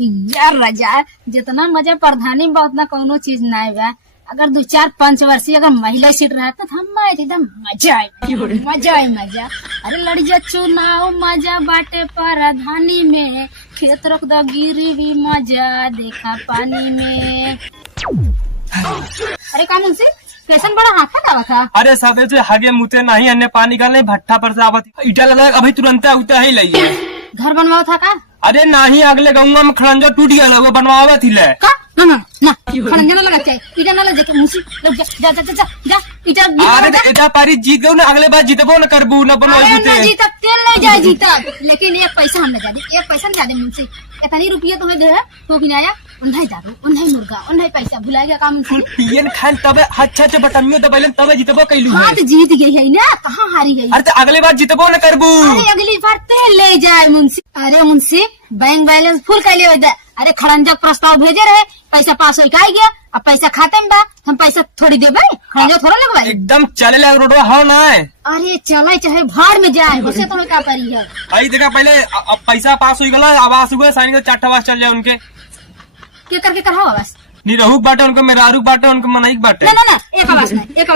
यार राजा जितना मजा प्रधानी बा उतना कोनो चीज नहीं बा। अगर 2-4-5 वर्षीय अगर महिला सीट रहा तो हम एकदम मजा आए मजा। अरे लड़ जा चुनाव मजा बाटे प्रधानी में, खेत रोक दो गिरी भी मजा देखा पानी में। अरे कानून से कैसन बड़ा हाथा दावा था। अरे सादे से हागे मुते नहीं अन्य पानी निकालने भट्ठा पर से आवत ईटा लगा अभी तुरंत उता ही लइए। घर बनवाओ था का? अरे नहीं अगले गाँव में खड़ंजा टूट गया वो बनवावे थी ले का? ना खड़ंजा ना लगा चाहिए, ईटा ना लगे मुंशी लोग जा ईटा। अरे इधर पारी जीत गए ना, अगले बार जीतबो न करबू न बनवाई जीते जीता तेल नहीं जाए जीता, लेकिन एक पैसा हम न जादे, एक पैसा न जादे मुंशी। इतनी रुपया तुम्हें दे तो भी आया उन्हें दारू उन्हें मुर्गा उन्हें पैसा भुला गया काम मुंशी। पियन खान तबे अच्छा बटनियो दबैले तबे जीतबो कैलू हाँ तो जीत गई है ना, कहाँ हारी गई। अरे तो अगली बार जीतबो न करबू। अरे अगली बार तेल ले जाए मुंशी। अरे मुंशी बैंक बैलेंस फुल कर लियो। अरे खड़ंजा प्रस्ताव भेजे रहे, पैसा पास हो गया, अब पैसा खाते में बा, हम पैसा थोड़ी देबे, खड़ंजा थोड़ा लगवाई। एकदम चले लग रोडवा हो ना। अरे चले चाहे भाड़ में जाए, उसे तुम्हें क्या परी है। आई देखा पहले अब पैसा पास हो गया, आवास हुए साइन का 4 आवास चल जाए उनके क्या करके कराओ आवास। निरहुक बाटे उनको मेरारुक बाटे उनको मनाइक बाटे। ना एक आवास नहीं कट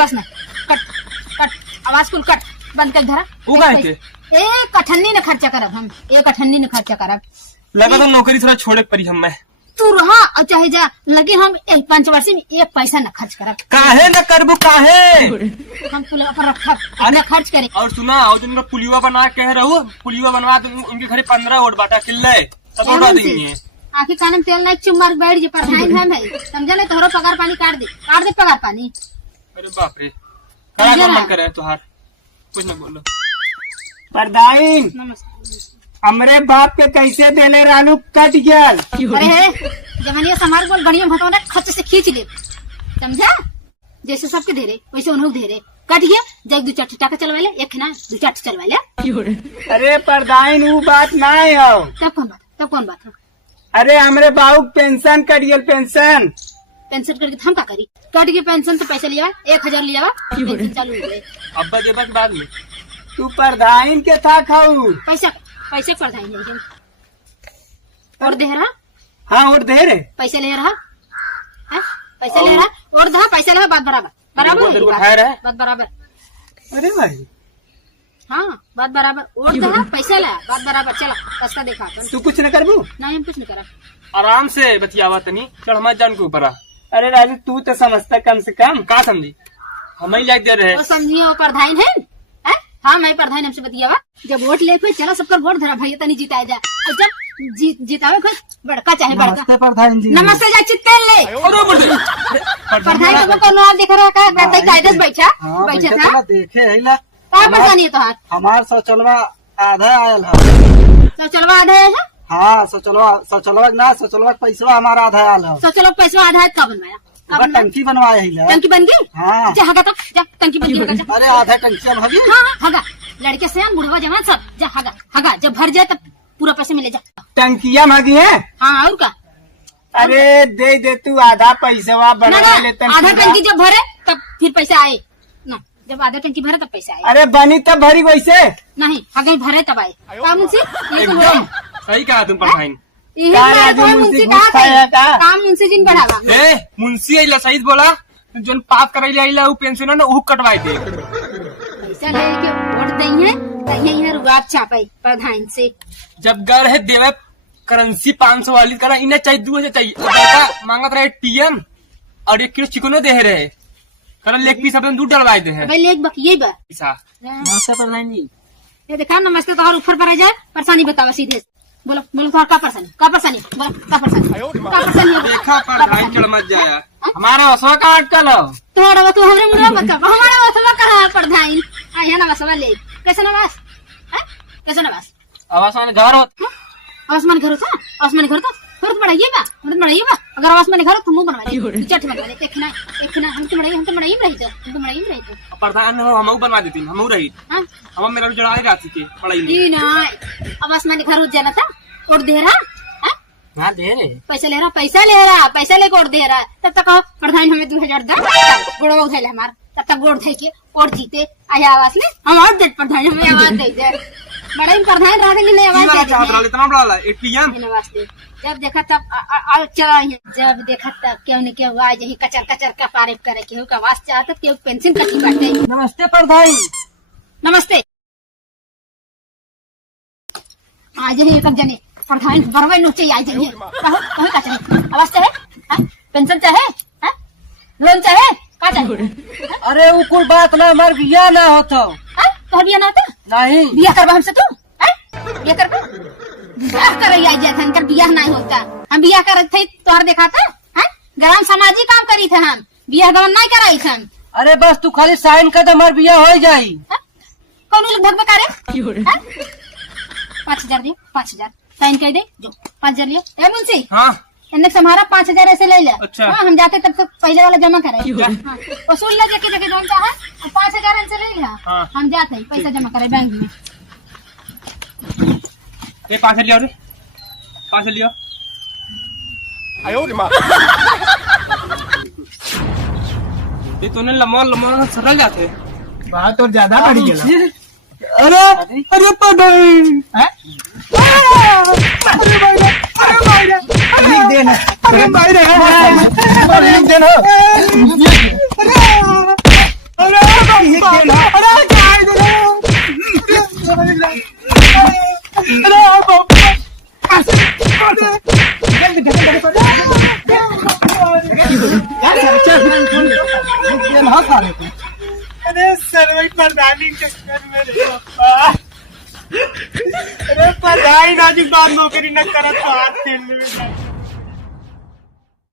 आवाज कुल कट बंद कर धरा। वो काहे के? एक अठन्नी न खर्चा करब हम, एक अठन्नी न खर्चा करब। लगा तो नौकरी थोड़ा छोड़े परी हम मैं। तू रहा और चाहे जा, लेकिन हम 5 वर्ष में एक पैसा न खर्च करब। काहे न करबू काहे? हम पुलिया पर रखब अपना खर्च करे। और सुना और तुमको पुलिया बना कह रहू, पुलिया बनवा उनके घरे 15 वोट बाटा किल्ले सब उड़ा देंगे। आखिर कान में तेल नहीं चुमार बैठ जे प्रधान है भाई, समझा नहीं तोहरो पगार पानी काट दे पगार पानी। अरे बाप रे करा मन करे तुहार कुछ न बोलो। प्रधान हमरे बाप के कैसे देले रानू कट गया। अरे जमनिया समार बोल बढ़िया भटोने खच से खींच ले, समझा? जैसे सबके दे रहे वैसे उन्हों दे रहे, कट गया जब 2-4 टाका चलवा ले, एक ना 2-4 चलवा ले। अरे प्रधान वो बात ना हो। तब कौन बात है? अरे हमरे बाबू पेंशन कट गया, पेंशन करके हम का करी? कट गया पेंशन तो पैसा लिया 1000 लिया पेंशन चालू हो गए। अब्बा देबा के बाद में तू प्रधान के था खाऊ पैसा प्रधान है और दे रहा। हाँ और दे रे पैसा ले रहा है, पैसा ले रहा और दहा पैसा ले, बात बराबर बात बराबर। अरे भाई हाँ बात बराबर और दहा पैसा ला, बात बराबर। चला रास्ता देखा तू कुछ न करबू। नहीं हम कुछ नहीं करा, आराम से बतियावा तनी चढ़ मत जान के ऊपर। अरे राजू तू तो समझता कम से कम का समझी हम ही लाइक दे रहे। वो समझिए वो प्रधान है। हाँ मैं प्रधान हमसे बतियावा, जब वोट ले कोई चला सबका वोट धरा भैया तनी जिताया जा, और जब जितावे कोई बड़का चाहे बड़का। प्रधान जी नमस्ते जा चित्ते ले प्रधान को कोनो आप देख रहा का गाइडेंस बैठा था देखे है ला का परेशानी है तोहार? हमार शौचलवा आधा आयल है। शौचलवा आधा है? हाँ शौचलवा पैसा हमारा आधा आयल है। शौचलवा पैसा आधा है, कब बनवाया? टंकी बनवाया है। टंकी बन गई? हाँ जा हगा तक जा, टंकी बन गई जा। अरे आधा टंकी अब होगी। हाँ हगा, लड़के से बुढ़वा जवान सब जा हगा जब भर जाए तब पूरा पैसा मिले जा। टंकिया भागी है। हाँ और का? अरे दे तू आधा पैसा बना ले। आधा टंकी जब भरे तब फिर पैसा आए ना, जब आधा टंकी भरे तब पैसा आए। अरे बनी तब भरी वैसे नहीं अगर भरे तब आए। काम मुंशी ये तो है सही कहा तुम प्रधान। काम मुंशी जी बढ़ावा। मुंशी अला सही बोला, जो पाप करे अला वो पेंशन है ना वो कटवाए थे। पैसा ले के वोट देंगे कहीं रुआब छापाई प्रधान से। जब गए है देवे करेंसी 500 वाली करा इन्हें चाहिए 2000 चाहिए, मांगत रहे टीएम और 1 किलो चिकनो दे रहे करा लेग पीस अपन दूध डलवाए दे है। लेग बक ये बा प्रधान जी ये देखा नमस्ते तो ऊपर पर आ जाए परेशानी बतावा सीधे बोलो तुम्हारा का परेशानी बोलो का परेशानी देखा प्रधान चढ़ मत जाया हमारा वसवा का अटकल हो तोड़ा वो तो हमरे मुंह मत कर, हमारा वसवा कहां है प्रधान? आया ना वसवा ले कैसे नवास है, कैसे नवास आवासमान घर हो आसमान घर था, आसमान घर था फर्क बढ़ाइए बा अगर आसमान घर तो मुंह बनवा ले चट बनवा ले। एक ना हम तो बढ़ाई रही तो प्रधान हो हम बनवा देती हम रही हम मेरा जड़ा रात के पढ़ाई जी ना। अब आसमान घर हो जाना था और दे रहा हाँ दे रहे पैसा लेके और दे रहा। तब तक प्रधान हमें 2000 दा गोड़ उठाइले हमार, तब तक गोड़ थे के और जीते आया आवाज ले हम और दे प्रधान हमें आवाज दे दे बड़ा ही प्रधान रहा नहीं ई वाला आवाज चाहत रहा इतना बड़ा वाला एटीएम वास्ते जब देखा तब चला जब देखा तब क्यों नहीं क्यों आज ही कचर कचर का पारिप करे केहू का आवाज चाहत केहू पेंशन कटी बाटे। नमस्ते प्रधान। नमस्ते। आज ही एक जने प्रधान बरवे नोचे आज ही कहो कहो का चाहिए आवाज चाहे हाँ? पेंशन चाहे हाँ? लोन चाहे का चाहिए। अरे वो कोई बात ना हमार बिया ना होता हाँ? तोहर बिया ना होता नहीं बिया करवा हमसे तू हाँ? बिया करवा बियाह कर कर बियाह नहीं होता हम बियाह कर थे तोहर देखा था हाँ? ग्राम सामाजिक काम करी थे हम बियाह गवन नहीं कराई थे हम। अरे बस तू खाली साइन कर हमार बिया हो जाई। हाँ? कौन लोग भग में करे हाँ? 5,000 दियो 5,000 साइन कर दे जो 5,000 लियो ए मुंशी हाँ इन्हें हमारा 5,000 ऐसे ले ले। अच्छा। हाँ हम जाते तब तो पहले वाला जमा करे हाँ, वसूल ले जाके जगह जोन चाहे 5,000 ऐसे ले लिया हाँ। हम जाते पैसा जमा करे बैंक में। ये 5 लियो रे 5 लियो। ये तो ने लमो सरल जाते बात और ज्यादा बढ़ गया। अरे अरे प्रधान लिख देना अरे भाई रे लिख देना अरे सर्वे प्रधानी के चक्कर में रे बाबा। अरे प्रधान आज बात नौकरी न करत तो हाथ खेल ले।